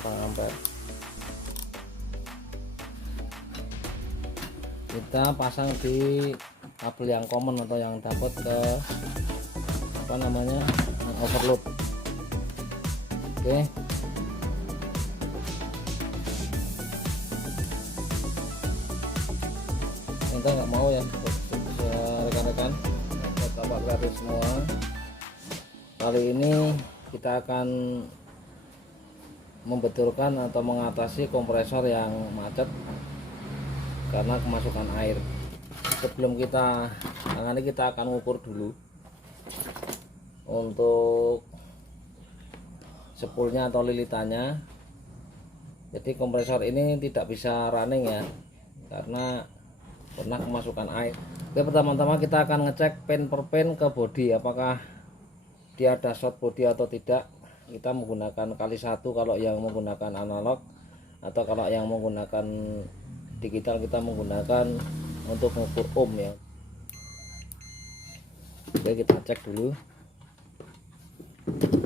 setengah ampere. Kita pasang di kabel yang common atau yang dapat ke apa namanya overload. Oke, kita nggak mau ya rekan-rekan, Bapak gratis semua. Kali ini kita akan membetulkan atau mengatasi kompresor yang macet karena kemasukan air. Sebelum kita tangani, kita akan ukur dulu untuk spoolnya atau lilitannya. Jadi kompresor ini tidak bisa running ya, karena pernah kemasukan air. Oke, pertama-tama kita akan ngecek pin per pin ke bodi, apakah dia ada short bodi atau tidak. Kita menggunakan kali 1 kalau yang menggunakan analog, atau kalau yang menggunakan digital kita menggunakan untuk mengukur ohm ya. Oke, kita cek dulu.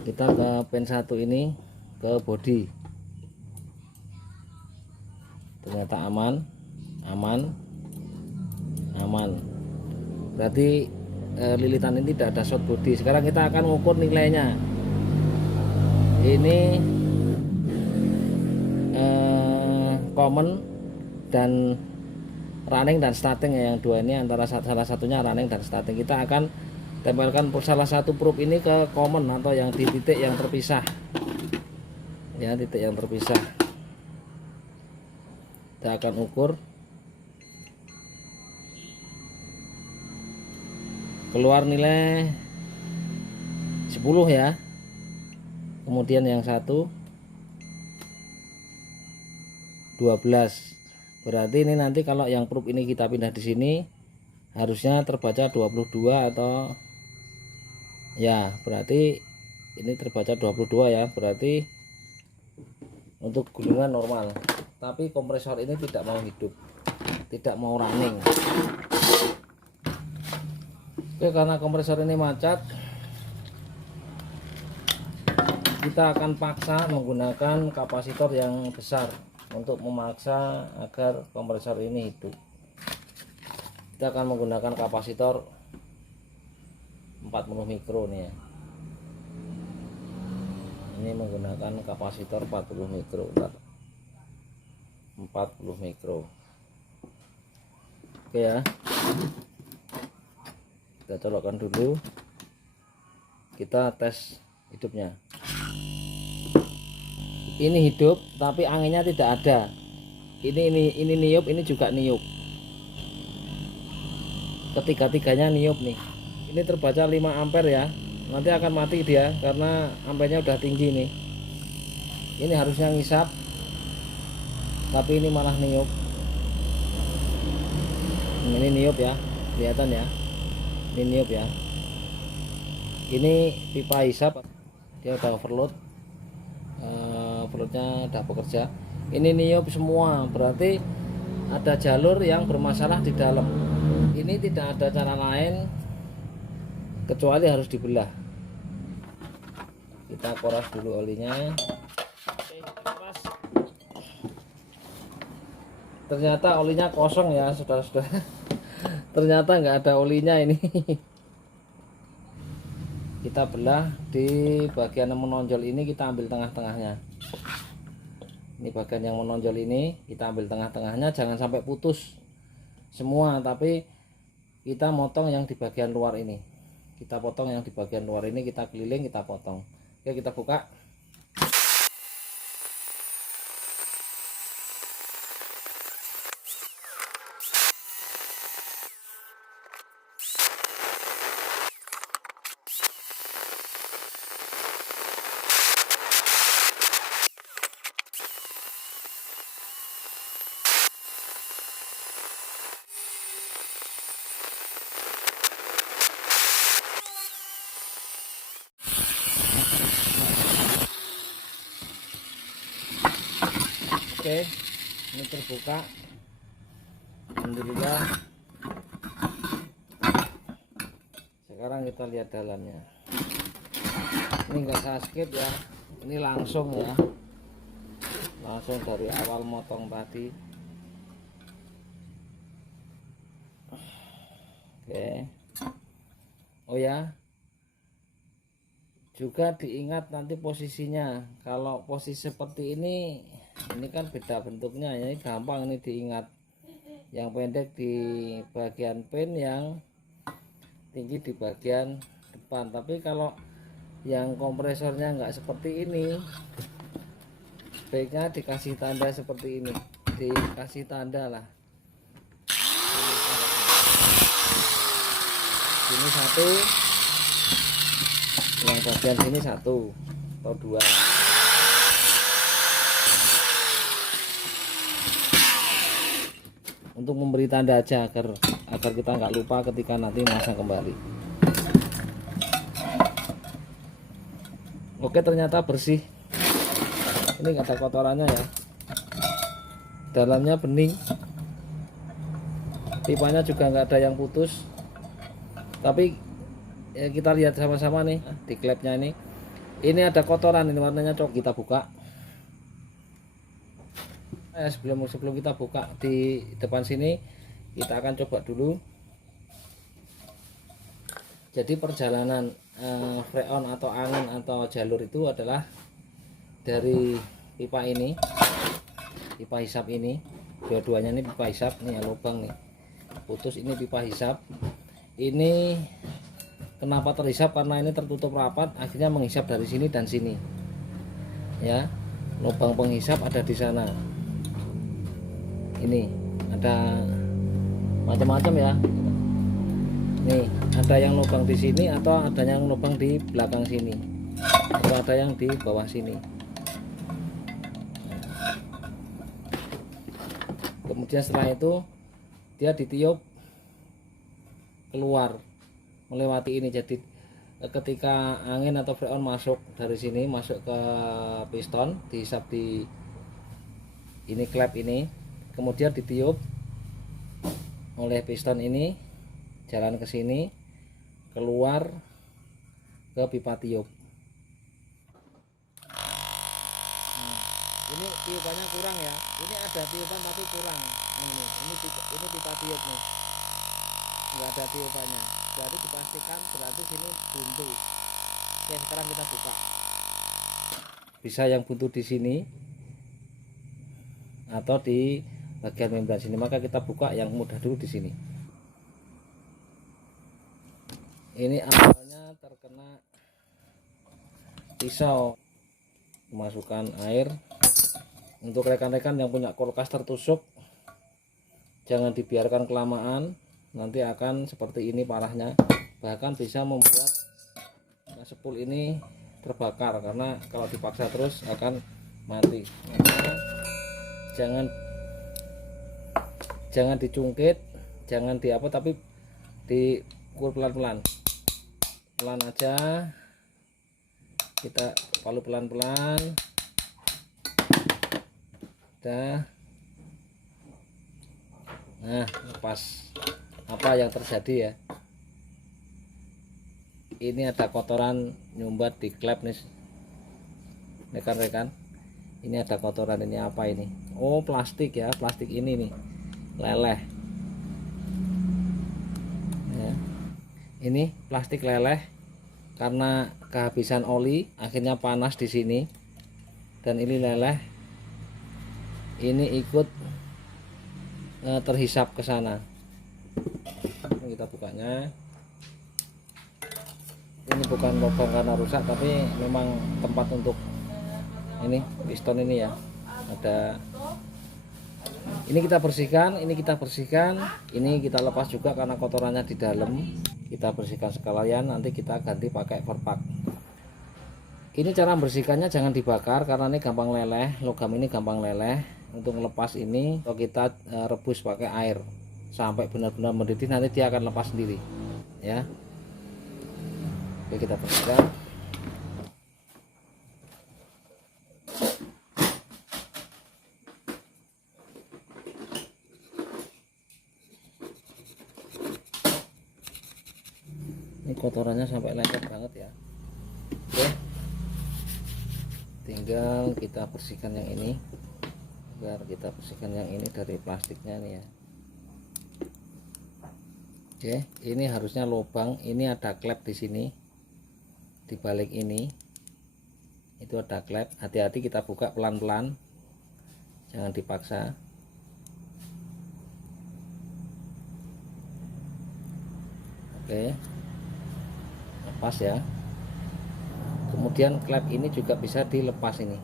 Kita ke pin 1 ini, ke bodi, ternyata aman, berarti lilitan ini tidak ada short bodi. Sekarang kita akan mengukur nilainya. Ini common dan running dan starting ya, yang dua ini antara salah satunya running dan starting. Kita akan tempelkan salah satu probe ini ke common atau yang di titik yang terpisah ya, titik yang terpisah. Kita akan ukur, keluar nilai 10 ya. Kemudian yang satu 12. Berarti ini nanti kalau yang probe ini kita pindah di sini harusnya terbaca 22 atau ya, berarti ini terbaca 22 ya, berarti untuk gulungan normal. Tapi kompresor ini tidak mau hidup, tidak mau running. Oke, karena kompresor ini macet, kita akan paksa menggunakan kapasitor yang besar untuk memaksa agar kompresor ini hidup. Kita akan menggunakan kapasitor 40 mikro nih ya. Ini menggunakan kapasitor 40 mikro. 40 mikro. Oke ya. Kita colokkan dulu. Kita tes hidupnya. Ini hidup tapi anginnya tidak ada. Ini niup, ini juga niup. Ketiga-tiganya niup nih. Ini terbaca 5 ampere ya. Nanti akan mati dia karena ampernya udah tinggi nih. Ini harusnya ngisap, tapi ini malah niup. Ini niup ya, kelihatan ya. Ini niup ya. Ini pipa hisap, dia udah overload. Overloadnya udah bekerja. Ini niup semua, berarti ada jalur yang bermasalah di dalam. Ini tidak ada cara lain kecuali harus dibelah. Kita koras dulu olinya. Ternyata olinya kosong ya saudara-saudara. Ternyata nggak ada olinya ini. Kita belah di bagian yang menonjol ini, kita ambil tengah-tengahnya. Ini bagian yang menonjol ini kita ambil tengah-tengahnya, jangan sampai putus semua, tapi kita motong yang di bagian luar ini. Kita potong yang di bagian luar ini, kita keliling, kita potong. Oke, kita buka. Oke, ini terbuka. Alhamdulillah. Sekarang kita lihat dalamnya. Ini enggak saya skip ya, ini langsung ya. langsung dari awal motong tadi. Oke. Oh ya, juga diingat nanti posisinya. Kalau posisi seperti ini kan beda bentuknya, ini gampang ini diingat. Yang pendek di bagian pin, yang tinggi di bagian depan. Tapi kalau yang kompresornya nggak seperti ini, baiknya dikasih tanda seperti ini, dikasih tanda lah. Ini satu, yang bagian sini satu atau dua. Untuk memberi tanda aja agar kita nggak lupa ketika nanti masang kembali. Oke, ternyata bersih. Ini nggak ada kotorannya ya. Dalamnya bening. Pipanya juga nggak ada yang putus. Tapi ya, kita lihat sama-sama nih di klepnya ini. Ini ada kotoran, ini warnanya coklat. Kita buka. Sebelum kita buka di depan sini, kita akan coba dulu. Jadi perjalanan freon atau angin atau jalur itu adalah dari pipa ini, pipa hisap ini, dua-duanya ini pipa hisap. Nih lubang nih putus, ini pipa hisap. Ini kenapa terhisap? Karena ini tertutup rapat, akhirnya menghisap dari sini dan sini ya. Lubang penghisap ada di sana. Ini ada macam-macam ya. Nih ada yang lubang di sini, atau ada yang lubang di belakang sini, atau ada yang di bawah sini. Kemudian setelah itu dia ditiup keluar melewati ini. Jadi ketika angin atau freon masuk dari sini, masuk ke piston, dihisap di ini klep ini, kemudian ditiup oleh piston ini, jalan ke sini, keluar ke pipa tiup. Ini tiupannya kurang ya. Ini ada tiupan tapi kurang. Ini pipa tiup nih, nggak ada tiupannya. Jadi dipastikan berarti sini buntu. Oke, sekarang kita buka. Bisa yang buntu di sini atau di bagian membran sini, maka kita buka yang mudah dulu di sini. Ini awalnya terkena pisau, masukkan air. Untuk rekan-rekan yang punya kulkas tertusuk, jangan dibiarkan kelamaan, nanti akan seperti ini parahnya. Bahkan bisa membuat sepul ini terbakar, karena kalau dipaksa terus akan mati. Jangan dicungkit, jangan di apa, tapi dipukul pelan-pelan aja. Kita palu pelan-pelan. Nah, lepas. Apa yang terjadi ya? Ini ada kotoran nyumbat di klep nih, rekan-rekan. Ini ada kotoran. Ini apa ini? Oh, plastik ya, plastik ini nih, leleh ya. Ini plastik leleh karena kehabisan oli, akhirnya panas di sini dan ini leleh. Ini ikut terhisap ke sana. Kita bukanya. Ini bukan lubang karena rusak, tapi memang tempat untuk ini piston ini ya. Ada ini kita bersihkan, ini kita lepas juga karena kotorannya di dalam. Kita bersihkan sekalian, nanti kita ganti pakai perpak. Ini cara membersihkannya, jangan dibakar karena ini gampang leleh, logam ini gampang leleh. Untuk lepas ini kalau kita rebus pakai air sampai benar-benar mendidih, nanti dia akan lepas sendiri ya. Oke, kita bersihkan. Ini kotorannya sampai lengket banget ya. Oke, tinggal kita bersihkan yang ini. biar kita bersihkan yang ini dari plastiknya nih ya. Oke, ini harusnya lubang ini ada klep di sini, di balik ini itu ada klep. Hati-hati kita buka pelan-pelan, jangan dipaksa. Oke, lepas ya. Kemudian klep ini juga bisa dilepas ini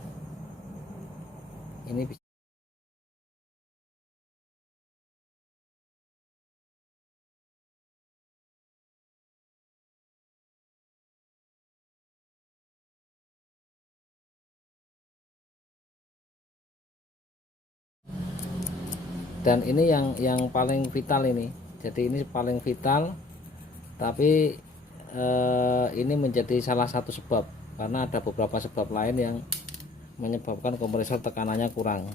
bisa. Dan ini yang paling vital ini, jadi ini paling vital, tapi ini menjadi salah satu sebab, karena ada beberapa sebab lain yang menyebabkan kompresor tekanannya kurang.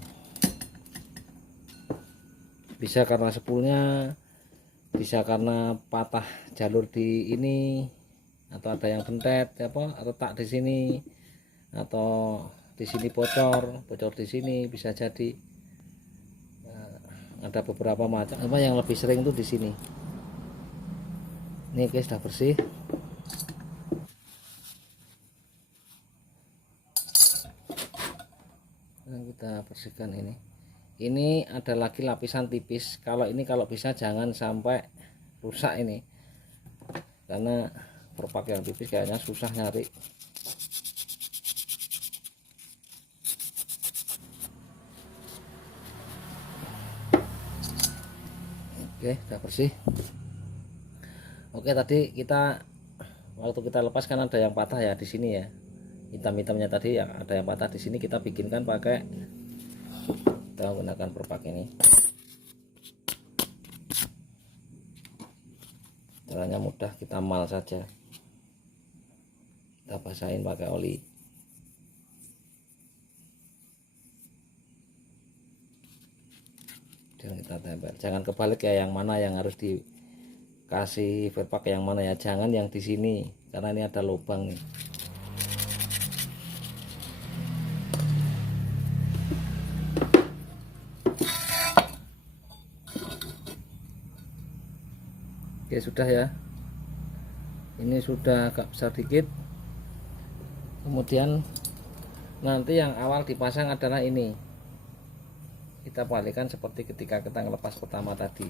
Bisa karena spoolnya, bisa karena patah jalur di ini, atau ada yang bentet apa retak di sini, atau di sini bocor di sini, bisa jadi. Ada beberapa macam, apa yang lebih sering tuh di sini. Ini guys, sudah bersih. Nah, kita bersihkan ini. Ini ada lagi lapisan tipis. Kalau bisa jangan sampai rusak ini, karena perpak yang tipis kayaknya susah nyari. Oke, sudah bersih. Oke, tadi waktu kita lepas kan ada yang patah ya di sini ya, hitam-hitamnya tadi yang ada yang patah di sini, kita bikinkan pakai, kita menggunakan perpak ini. Caranya mudah, kita mal saja, kita basahin pakai oli. Dan kita tempel, jangan kebalik ya, yang mana yang harus dikasih perpak yang mana ya, jangan yang di sini karena ini ada lubang nih. Oke, sudah ya, ini sudah agak besar dikit. Kemudian nanti yang awal dipasang adalah ini, kita balikan seperti ketika kita ngelepas pertama tadi.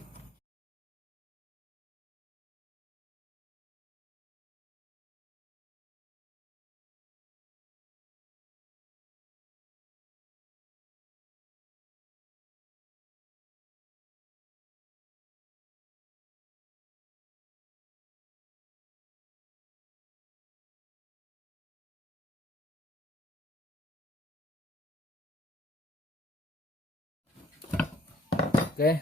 Oke,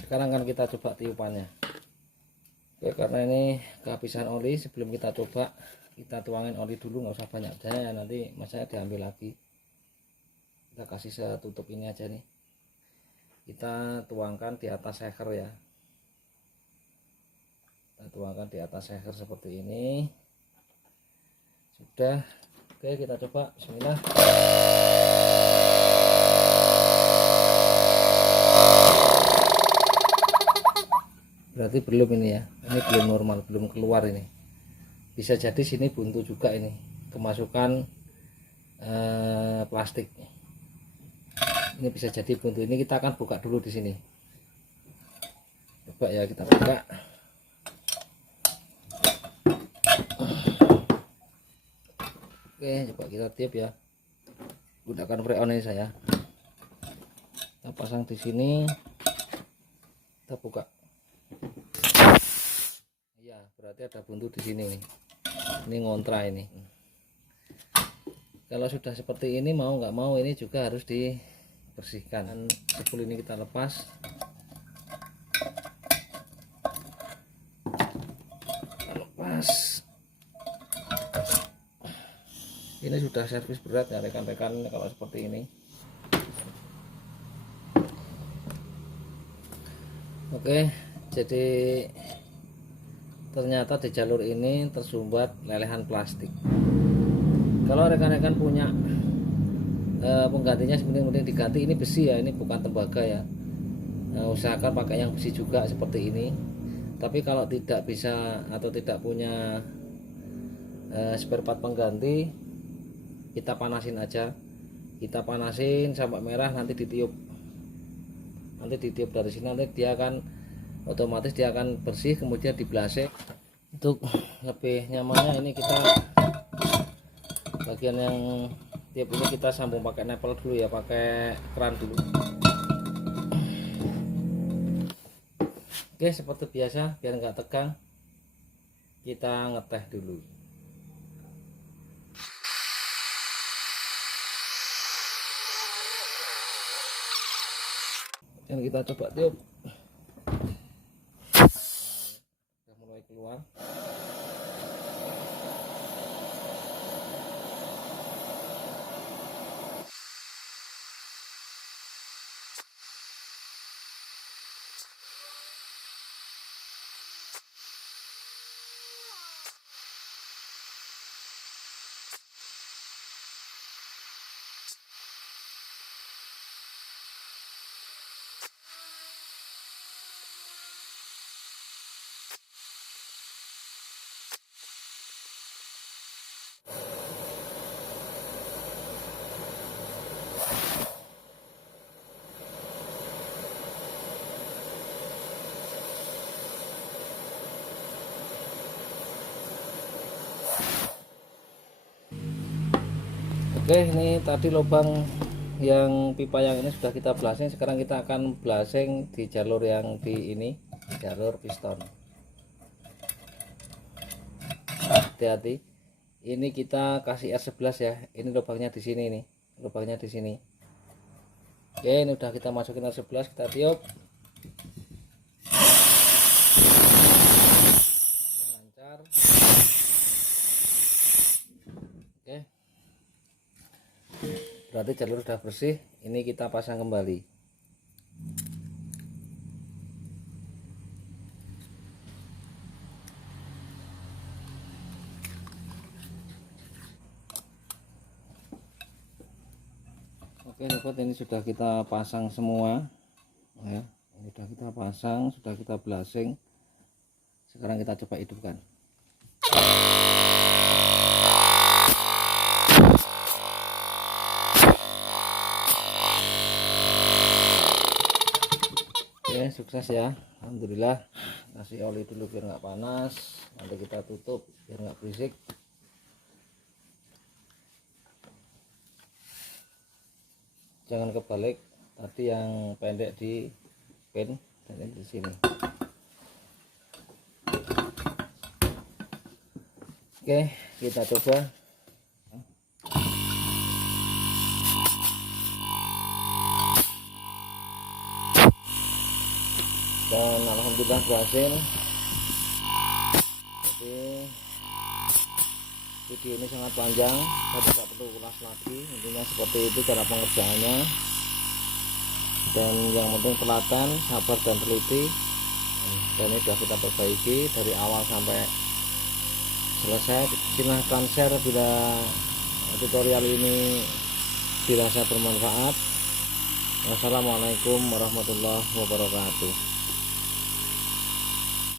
sekarang kan kita coba tiupannya. Oke, karena ini kehabisan oli, sebelum kita coba kita tuangin oli dulu, nggak usah banyak ya, nanti masanya diambil lagi. Kita kasih setutup ini aja nih, kita tuangkan di atas shaker ya, kita tuangkan di atas shaker seperti ini. Sudah. Oke, kita coba, bismillah. Berarti belum ini ya, ini belum normal, belum keluar ini. Bisa jadi sini buntu juga ini, kemasukan plastik. Ini bisa jadi buntu, ini kita akan buka dulu di sini. Coba ya, kita buka. Oke, coba kita tiup ya. Gunakan freon ini saya. Kita pasang di sini. Kita buka. Iya, berarti ada buntu di sini nih. Ini ngontra ini. Kalau sudah seperti ini, mau nggak mau ini juga harus dibersihkan. Dan spool ini kita lepas. Ini sudah servis berat ya rekan-rekan, kalau seperti ini. Oke, jadi ternyata di jalur ini tersumbat lelehan plastik. Kalau rekan-rekan punya penggantinya penting diganti, ini besi ya, ini bukan tembaga ya. Usahakan pakai yang besi juga seperti ini. Tapi kalau tidak bisa atau tidak punya spare part pengganti, kita panasin aja. Kita panasin sampai merah, nanti ditiup dari sini, nanti dia akan otomatis dia akan bersih, kemudian diblase. Untuk lebih nyamannya ini kita bagian yang tiap ini kita sambung pakai nepel dulu ya, pakai keran dulu. Oke, seperti biasa biar nggak tegang kita ngeteh dulu. Dan kita coba tiup. Sudah mulai keluar. Oke, ini tadi lubang yang pipa yang ini sudah kita blasting. Sekarang kita akan blasting di jalur yang di ini, jalur piston. Hati-hati, ini kita kasih R11 ya. Ini lubangnya di sini nih, lubangnya di sini. Oke, ini udah kita masukin R11, kita tiup. Lancar. Oke, berarti jalur sudah bersih. Ini kita pasang kembali. Oke sobat, ini sudah kita pasang semua ya. Ini sudah kita pasang, sudah kita blasting. Sekarang kita coba hidupkan. Oke, sukses ya, alhamdulillah. Kasih oli dulu biar nggak panas, nanti kita tutup biar nggak berisik. Jangan kebalik, tadi yang pendek di pin dan ini di sini. Oke, kita coba. Dan alhamdulillah berhasil. Jadi video ini sangat panjang, saya tidak perlu ulas lagi. Intinya seperti itu cara pengerjaannya. Dan yang penting telaten, sabar dan teliti. Dan ini sudah kita perbaiki dari awal sampai selesai. Silahkan share bila tutorial ini dirasa bermanfaat. Wassalamualaikum warahmatullahi wabarakatuh.